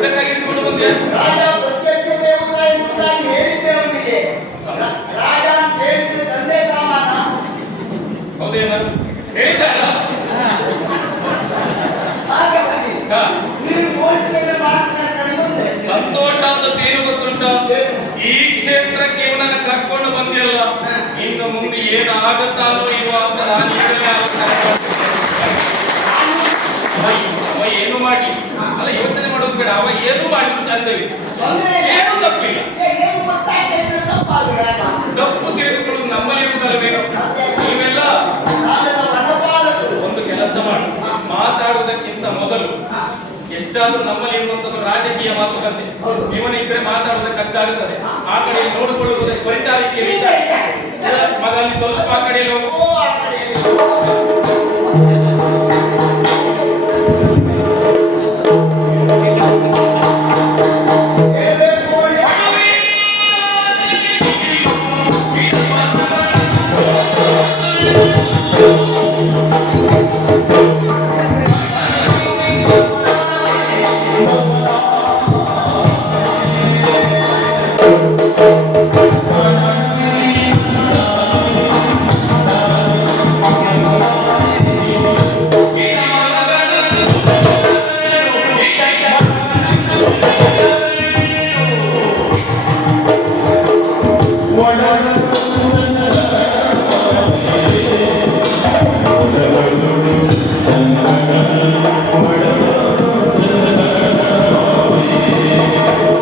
ಅದಕ್ಕಾಗಿ ಹಿಡ್ಕೊಂಡು ಬಂದೆ. ರಾಜ ಪ್ರತ್ಯಕ್ಷ ದೇವತ ಎಂಬುದಾಗಿ ಹೇಳಿದ್ದೆ ಅವನಿಗೆ. ರಾಜ ಅಂತ ಹೇಳಿದ್ರೆ ತಂದೆ ಸಾಮಾನ. ಹೌದೇನ ಹೇಳ್ತಾರ ಹಾಗಾಗಿ ನೀನು ಘೋಷಣೆಗೆ ಮಾತನಾಡಿಕೊಂಡು ಸಂತೋಷ ಆದದ್ದೇನು ಗೊತ್ತುಂಟ, ಈ ಕ್ಷೇತ್ರಕ್ಕೆ ಇವನನ್ನ ಕಟ್ಕೊಂಡು ಬಂದಿಲ್ಲ. ಇನ್ನು ಮುಂದೆ ಏನು ಆಗುತ್ತಾನೋ ಇವ ಅಂತ ನಾನು ಈಗಲೇ ಅವ ಏನು ಮಾಡಿ ಅಲ್ಲ ಯೋಚನೆ ಮಾಡೋದು ಬೇಡ. ಅವ ಏನು ಮಾಡಿದ್ರು ಚಂದವಿ, ಏನು ತಪ್ಪಿಲ್ಲ. ಏನು ಗೊತ್ತಾಯ್ತು ಅಂದ್ರೆ ತಪ್ಪಾಗಿದೆ. ತಪ್ಪು ತಿಳಿದುಕೊಳ್ಳೋದು ನಮ್ಮಲ್ಲಿ ಇರುವುದಲ್ವೇನೋ. ನೀವೆಲ್ಲ ರಾಜನ ವನಪಾಲಕರು. ಒಂದು ಕೆಲಸ ಮಾಡಿ, ಮಾತಾಡುವುದಕ್ಕಿಂತ ಮೊದಲು ಎಷ್ಟಾದ್ರೂ ನಮ್ಮಲ್ಲಿ ಇರುವಂತದ್ದು ರಾಜಕೀಯ ಮಾತುಕತೆ. ಇವನ ಇದ್ರೆ ಮಾತಾಡುವುದಕ್ಕೆ ಕಷ್ಟ ಆಗುತ್ತದೆ. ಆ ಕಡೆ ನೋಡಿಕೊಳ್ಳುವುದಕ್ಕೆ ಪರಿಚಾರಕ್ಕೆ ಮಗ ಅಲ್ಲಿ ಸ್ವಲ್ಪ ಆ ಕಡೆಯಲ್ಲಿ ಹೋಗು. What